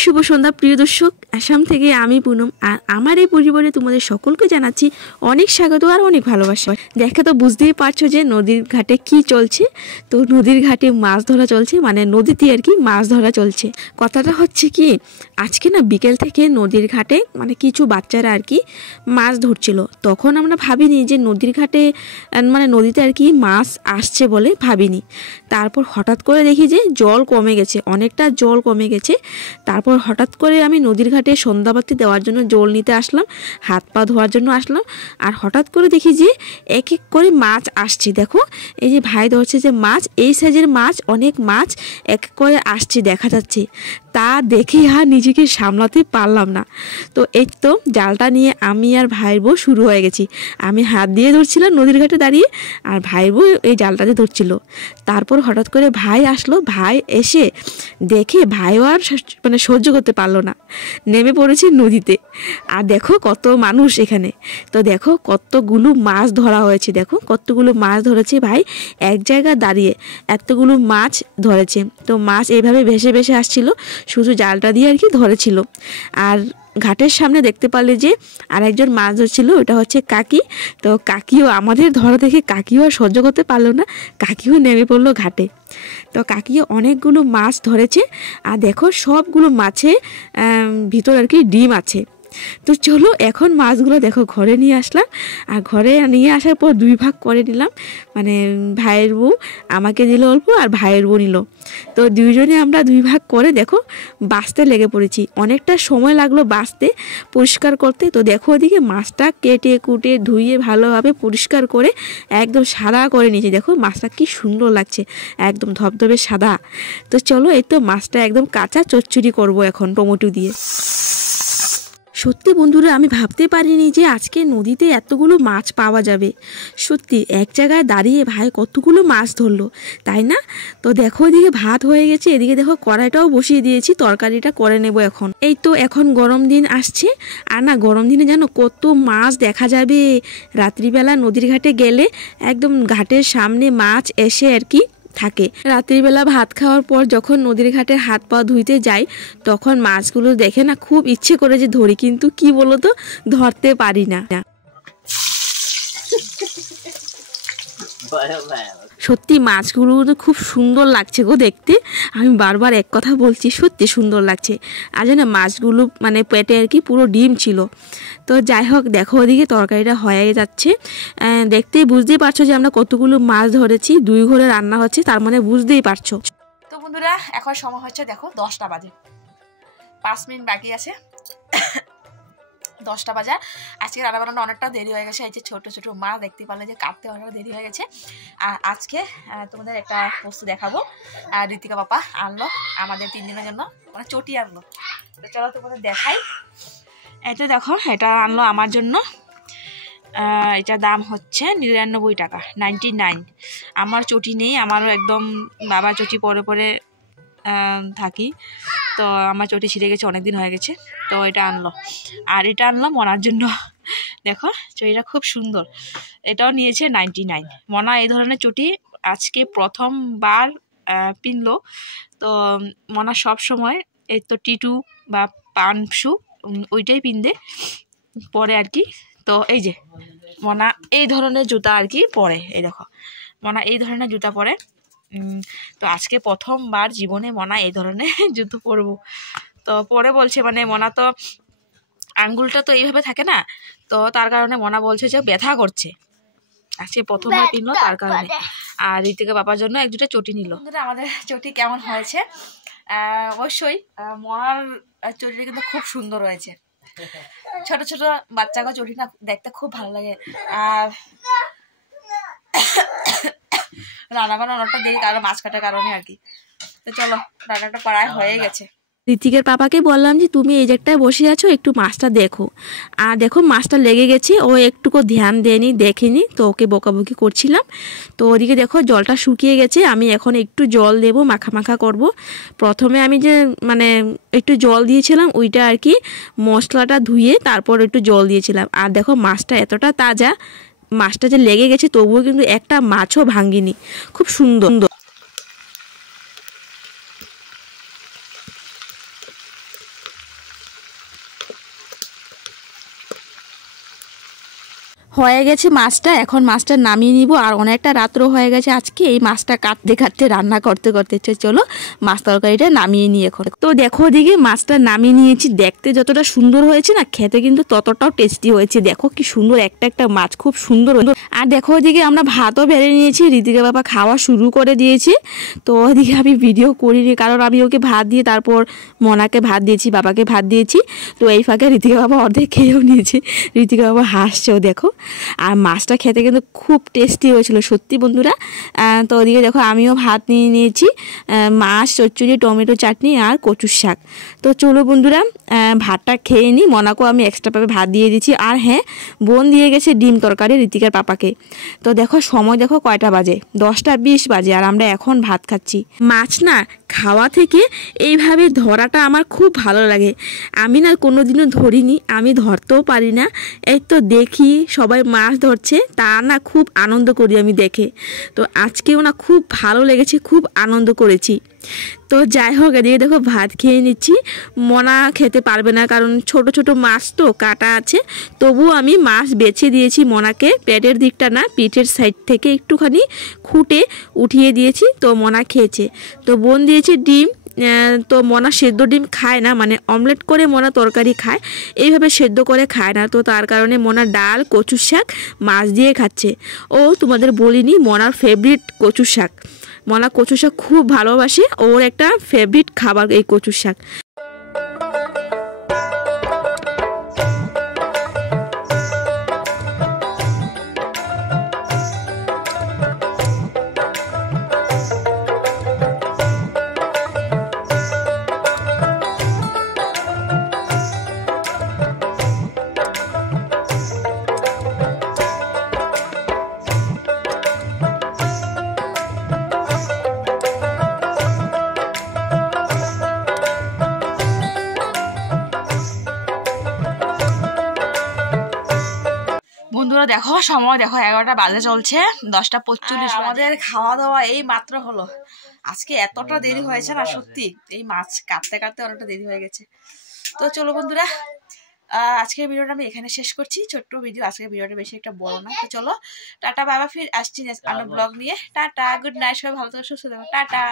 শুভ সন্ধ্যা প্রিয় দর্শক, আসাম থেকে আমি পুনম আর আমার এই পরিবারে তোমাদের সকলকে জানাচ্ছি অনেক স্বাগত আর অনেক ভালোবাসা। দেখে তো বুঝতেই পারছো যে নদীর ঘাটে কি চলছে। তো নদীর ঘাটে মাছ ধরা চলছে, মানে নদীতে আর কি মাছ ধরা চলছে। কথাটা হচ্ছে কি, আজকে না বিকেল থেকে নদীর ঘাটে মানে কিছু বাচ্চারা আর কি মাছ ধরছিল। তখন আমরা ভাবিনি যে নদীর ঘাটে মানে নদীতে আর কি মাছ আসছে বলে ভাবিনি। তারপর হঠাৎ করে দেখি যে জল কমে গেছে, অনেকটা জল কমে গেছে। তারপর হঠাৎ করে আমি নদীর ঘাটে সন্ধ্যাবাতি দেওয়ার জন্য জল নিতে আসলাম, হাত পা ধোয়ার জন্য আসলাম। আর হঠাৎ করে দেখি যে এক এক করে মাছ আসছে। দেখো এই যে ভাই ধরছে যে মাছ, এই সাইজের মাছ, অনেক মাছ এক এক করে আসছে দেখা যাচ্ছে। তা দেখে আর নিজেকে সামলাতে পারলাম না। তো এই তো জালটা নিয়ে আমি আর ভাইয়ের বউ শুরু হয়ে গেছি। আমি হাত দিয়ে ধরছিলাম নদীর ঘাটে দাঁড়িয়ে, আর ভাইয়ের বউ এই জালটাতে ধরছিল। তারপর হঠাৎ করে ভাই আসলো, ভাই এসে দেখে ভাইও আর মানে সহ্য করতে পারলো না, নেমে পড়েছে নদীতে। আর দেখো কত মানুষ এখানে। তো দেখো কতগুলো মাছ ধরা হয়েছে, দেখো কতগুলো মাছ ধরেছে ভাই এক জায়গায় দাঁড়িয়ে, এতগুলো মাছ ধরেছে। তো মাছ এইভাবে ভেসে ভেসে আসছিল, শুধু জালটা দিয়ে আর কি ধরেছিল। আর ঘাটের সামনে দেখতে পারলে যে আরেকজন মাছ ধরছিল, ওটা হচ্ছে কাকি। তো কাকিও আমাদের ধরা দেখে কাকিও আর সহ্য করতে পারলো না, কাকিও নেমে পড়লো ঘাটে। তো কাকিও অনেকগুলো মাছ ধরেছে। আর দেখো সবগুলো মাছে ভিতর আর কি ডিম আছে। তো চলো এখন মাছগুলো দেখো ঘরে নিয়ে আসলাম। আর ঘরে নিয়ে আসার পর দুই ভাগ করে নিলাম, মানে ভাইয়ের বউ আমাকে দিল অল্প আর ভাইয়ের বউ নিল। তো দুইজনে আমরা দুই ভাগ করে দেখো বাছতে লেগে পড়েছি। অনেকটা সময় লাগলো বাছতে, পরিষ্কার করতে। তো দেখো ওদিকে মাছটা কেটে কুটে ধুয়ে ভালোভাবে পরিষ্কার করে একদম সাদা করে নিয়েছি। দেখো মাছটা কি সুন্দর লাগছে, একদম ধবধবে সাদা। তো চলো এই তো মাছটা একদম কাঁচা চচ্চড়ি করব এখন টমেটো দিয়ে। সত্যি বন্ধুরা, আমি ভাবতে পারিনি যে আজকে নদীতে এতগুলো মাছ পাওয়া যাবে। সত্যি এক জায়গায় দাঁড়িয়ে ভাই কতগুলো মাছ ধরলো, তাই না? তো দেখো এদিকে ভাত হয়ে গেছে, এদিকে দেখো কড়াইটাও বসিয়ে দিয়েছি, তরকারিটা করে নেব এখন। এই তো এখন গরম দিন আসছে, আর না গরম দিনে জানো কত মাছ দেখা যাবে। রাত্রিবেলা নদীর ঘাটে গেলে একদম ঘাটের সামনে মাছ এসে আর কি থাকে। রাত্রিবেলা ভাত খাওয়ার পর যখন নদীর ঘাটে হাত পা ধুইতে যাই, তখন মাছগুলো দেখে না খুব ইচ্ছে করে যে ধরি, কিন্তু কি বলতো ধরতে পারি না। সত্যি মাছগুলো তো খুব সুন্দর লাগছে গো দেখতে। আমি বারবার এক কথা বলছি, সত্যি সুন্দর লাগছে। আর জানো মাছগুলো মানে পেটে আর কি পুরো ডিম ছিল। তো যাই হোক দেখো ওদিকে তরকারিটা হয়ে যাচ্ছে। দেখতেই বুঝতেই পারছো যে আমরা কতগুলো মাছ ধরেছি, 2 ঘরে রান্না হচ্ছে, তার মানে বুঝতেই পারছো। তো বন্ধুরা এখন সময় হচ্ছে দেখো 10টা বাজে, 5 মিনিট বাকি আছে 10টা বাজা। আজকে রান্না বান্না অনেকটা দেরি হয়ে গেছে। এই যে ছোট ছোট মাছ দেখতে পারলে যে কাটতে অনেকটা দেরি হয়ে গেছে। আর আজকে তোমাদের একটা বস্তু দেখাবো। ঋতিকা পাপা আনলো আমাদের 3 দিনের জন্য, মানে চটি আনলো। তো চলো তোমাদের দেখাই। এটা দেখো, এটা আনলো আমার জন্য। এটার দাম হচ্ছে 99 টাকা, 99। আমার চটি নেই, আমারও একদম বাবা চটি পরে পরে থাকি। তো আমার চটি ছিঁড়ে গেছে, অনেকদিন হয়ে গেছে। তো এটা আনলো, আর এটা আনলো মনার জন্য। দেখো চটিটা খুব সুন্দর, এটাও নিয়েছে 99। মনা এই ধরনের চটি আজকে প্রথমবার পিনলো। তো মনা সব সময় এই তো টিটু বা পানসু ওইটাই পিনদে পরে আর কি। তো এই যে মনা এই ধরনের জুতা আর কি পরে, এই দেখো মনা এই ধরনের জুতা পরে। তো আজকে প্রথমবার জীবনে মনা এই ধরনের জুতো পরবো। তো পরে বলছে, মানে মনা তো আঙ্গুলটা তো এইভাবে থাকে না, তো তার কারণে মনা বলছে যে ব্যথা করছে, আজকে প্রথমবার কিনলো তার কারণে। আর ঋতিকা বাবার জন্য এক দুটো চটি নিল। আমাদের চটি কেমন হয়েছে অবশ্যই। মনার চটিটা কিন্তু খুব সুন্দর হয়েছে। ছোট ছোট বাচ্চাকে চটি না দেখতে খুব ভালো লাগে। আর রান্না বান্না অনেকটা দেরি, কারণ মাছ কাটার কারণে আর কি। তো চলো রান্নাটা প্রায় হয়ে গেছে। ঋতিকের পাপাকে বললাম যে তুমি এই জায়গাটায় বসে আছো, একটু মাছটা দেখো। আর দেখো মাছটা লেগে গেছে, ও একটুকু ধ্যান দেয়নি, দেখেনি, তো ওকে বকাবকি করছিলাম। তো ওদিকে দেখো জলটা শুকিয়ে গেছে, আমি এখন একটু জল দেবো, মাখা মাখা করব। প্রথমে আমি যে মানে একটু জল দিয়েছিলাম ওইটা আর কি মশলাটা ধুয়ে তারপর একটু জল দিয়েছিলাম। আর দেখো মাছটা এতটা তাজা, মাছটা যে লেগে গেছে তবুও কিন্তু একটা মাছও ভাঙিনি, খুব সুন্দর। হয়ে গেছে মাছটা, এখন মাছটা নামিয়ে নিব। আর অনেকটা রাত্র হয়ে গেছে আজকে, এই মাছটা কাটতে কাটতে রান্না করতে করতে। চলো মাছ তরকারিটা নামিয়ে নিয়ে এখন। তো দেখো ওদিকে মাছটা নামিয়ে নিয়েছি, দেখতে যতটা সুন্দর হয়েছে না, খেতে কিন্তু ততটাও টেস্টি হয়েছে। দেখো কি সুন্দর একটা একটা মাছ, খুব সুন্দর। আর দেখো ওদিকে আমরা ভাতও বেড়ে নিয়েছি, ঋতিকা বাবা খাওয়া শুরু করে দিয়েছে। তো ওদিকে আমি ভিডিও করিনি, কারণ আমি ওকে ভাত দিয়ে তারপর মনাকে ভাত দিয়েছি, বাবাকে ভাত দিয়েছি। তো এই ফাঁকে ঋতিকা বাবা অর্ধেক খেয়েও নিয়েছে, ঋতিকা বাবা হাসছেও দেখো। আর মাছটা খেতে কিন্তু খুব টেস্টি হয়েছিল সত্যি বন্ধুরা। তো ওদিকে দেখো আমিও ভাত নিয়ে নিয়েছি, মাছ, চচ্চড়ি, টমেটো চাটনি আর কচুর শাক। তো চলো বন্ধুরা ভাতটা খেয়ে নিই, মনাকেও আমি এক্সট্রাভাবে ভাত দিয়ে দিচ্ছি। আর হ্যাঁ, বোন দিয়ে গেছে ডিম তরকারি ঋতিকার পাপাকে। তো দেখো সময় দেখো কয়টা বাজে, 10:20 বাজে, আর আমরা এখন ভাত খাচ্ছি। মাছ না খাওয়া থেকে এইভাবে ধরাটা আমার খুব ভালো লাগে। আমি না কোনোদিনও ধরিনি, আমি ধরতেও পারি না। এই তো দেখি সবাই মাছ ধরছে, তা না খুব আনন্দ করি আমি দেখে। তো আজকেও না খুব ভালো লেগেছে, খুব আনন্দ করেছি। তো যাই হোক, এদিকে দেখো ভাত খেয়ে নিচ্ছি। মনা খেতে পারবে না, কারণ ছোট ছোট মাছ তো কাটা আছে। তবুও আমি মাছ বেছে দিয়েছি মনাকে, পেটের দিকটা না, পিঠের সাইড থেকে একটুখানি খুঁটে উঠিয়ে দিয়েছি। তো মনা খেয়েছে। তো বোন দিয়েছে ডিম। তো মনা সেদ্ধ ডিম খায় না, মানে অমলেট করে মনা তরকারি খায়, এইভাবে সেদ্ধ করে খায় না। তো তার কারণে মনা ডাল, কচুর শাক, মাছ দিয়ে খাচ্ছে। ও তোমাদের বলিনি মনার ফেভারিট কচুর শাক। মনা কচু শাক খুব ভালোবাসে, ওর একটা ফেভারিট খাবার এই কচু শাক। বন্ধুরা দেখো সময় দেখো 11টা বাজে চলছে, 10:45। আমাদের খাওয়া দাওয়া এই মাত্র হলো। আজকে এতটা দেরি হয়েছে না সত্যি, এই মাছ কাটতে কাটতে অনেকটা দেরি হয়ে গেছে। তো চলো বন্ধুরা আজকের ভিডিওটা আমি এখানে শেষ করছি, ছোট্ট ভিডিও। আজকের ভিডিওটা বেশি একটা বড় না। তো চলো টাটা, বাবা, ফির আসছি আমরা ব্লগ নিয়ে। টাটা, গুড নাইট, সবাই ভালো থাকো, সুস্থ থাকো, টাটা।